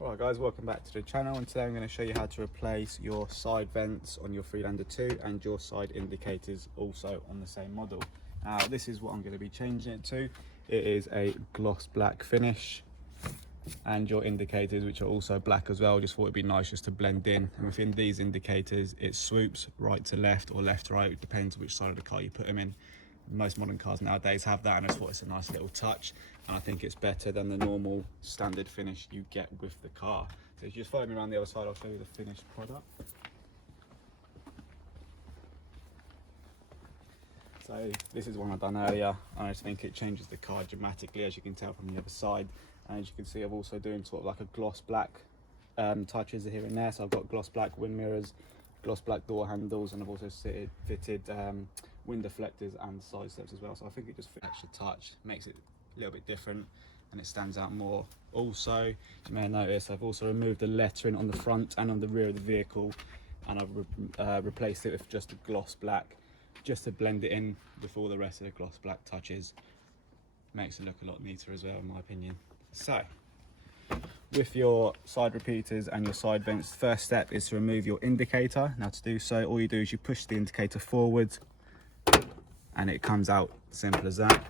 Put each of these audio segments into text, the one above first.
Alright guys, welcome back to the channel, and today I'm going to show you how to replace your side vents on your Freelander 2 and your side indicators also on the same model. Now this is what I'm going to be changing it to. It is a gloss black finish, and your indicators, which are also black as well, just thought it'd be nice just to blend in. And within these indicators it swoops right to left or left to right, it depends which side of the car you put them in. Most modern cars nowadays have that, and I thought it's a nice little touch, and I think it's better than the normal standard finish you get with the car. So if you just follow me around the other side, I'll show you the finished product. So this is one I've done earlier, and I just think it changes the car dramatically, as you can tell from the other side. And as you can see, I've also doing sort of like a gloss black touches here and there. So I've got gloss black wind mirrors, gloss black door handles, and I've also fitted wind deflectors and side steps as well. So I think it just fits extra touch, makes it a little bit different, and it stands out more. Also, you may have noticed, I've also removed the lettering on the front and on the rear of the vehicle, and I've replaced it with just a gloss black, just to blend it in with all the rest of the gloss black touches. Makes it look a lot neater as well, in my opinion. So with your side repeaters and your side vents, first step is to remove your indicator. Now to do so, all you do is you push the indicator forward and it comes out, simple as that.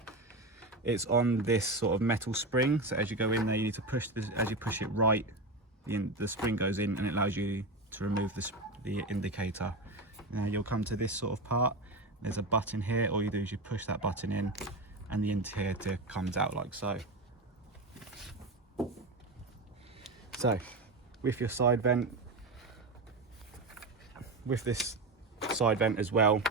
It's on this sort of metal spring, so as you go in there you need to push this. As you push it right, the spring goes in and it allows you to remove the indicator. Now you'll come to this sort of part, there's a button here. All you do is you push that button in and the indicator comes out like so. So with your side vent, with this side vent as well,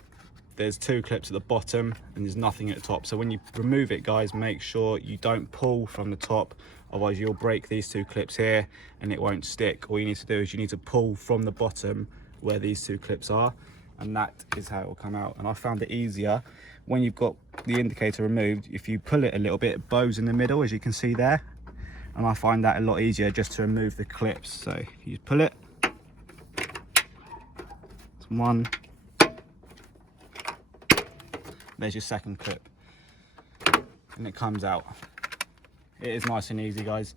there's two clips at the bottom and there's nothing at the top. So when you remove it, guys, make sure you don't pull from the top, otherwise you'll break these two clips here and it won't stick. All you need to do is you need to pull from the bottom where these two clips are, and that is how it will come out. And I found it easier when you've got the indicator removed. If you pull it a little bit, it bows in the middle, as you can see there, and I find that a lot easier just to remove the clips. So if you pull it, it's one, there's your second clip, and it comes out. It is nice and easy, guys.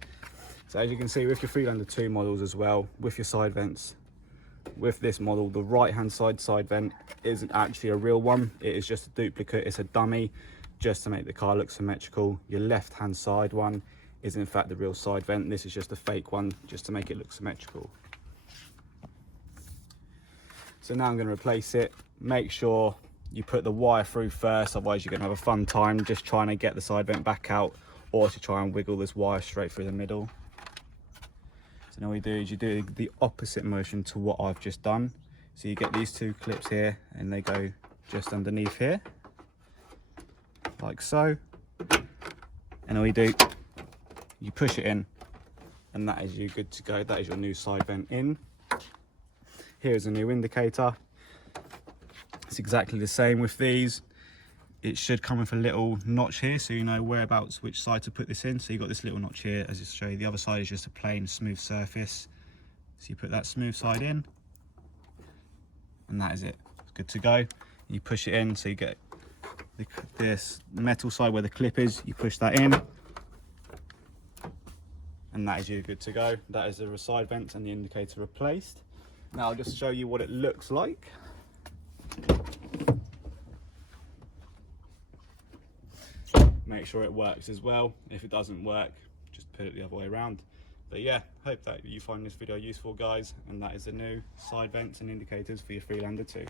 So as you can see with your Freelander 2 models as well, with your side vents, with this model, the right hand side vent isn't actually a real one. It is just a duplicate, it's a dummy, just to make the car look symmetrical. Your left hand side one is in fact the real side vent. This is just a fake one, just to make it look symmetrical. So now I'm going to replace it. Make sure you put the wire through first, otherwise you're going to have a fun time just trying to get the side vent back out, or to try and wiggle this wire straight through the middle. So now what you do is you do the opposite motion to what I've just done. So you get these two clips here and they go just underneath here, like so. And all you do, you push it in, and that is you good to go. That is your new side vent in. Here's a new indicator. It's exactly the same with these. It should come with a little notch here, so you know whereabouts, which side to put this in. So you've got this little notch here, as I show you. The other side is just a plain smooth surface. So you put that smooth side in, and that is it. It's good to go. You push it in, so you get this metal side where the clip is. You push that in, and that is you good to go. That is the side vents and the indicator replaced. Now I'll just show you what it looks like. Make sure it works as well. If it doesn't work, just put it the other way around. But yeah, hope that you find this video useful, guys, and that is the new side vents and indicators for your Freelander 2.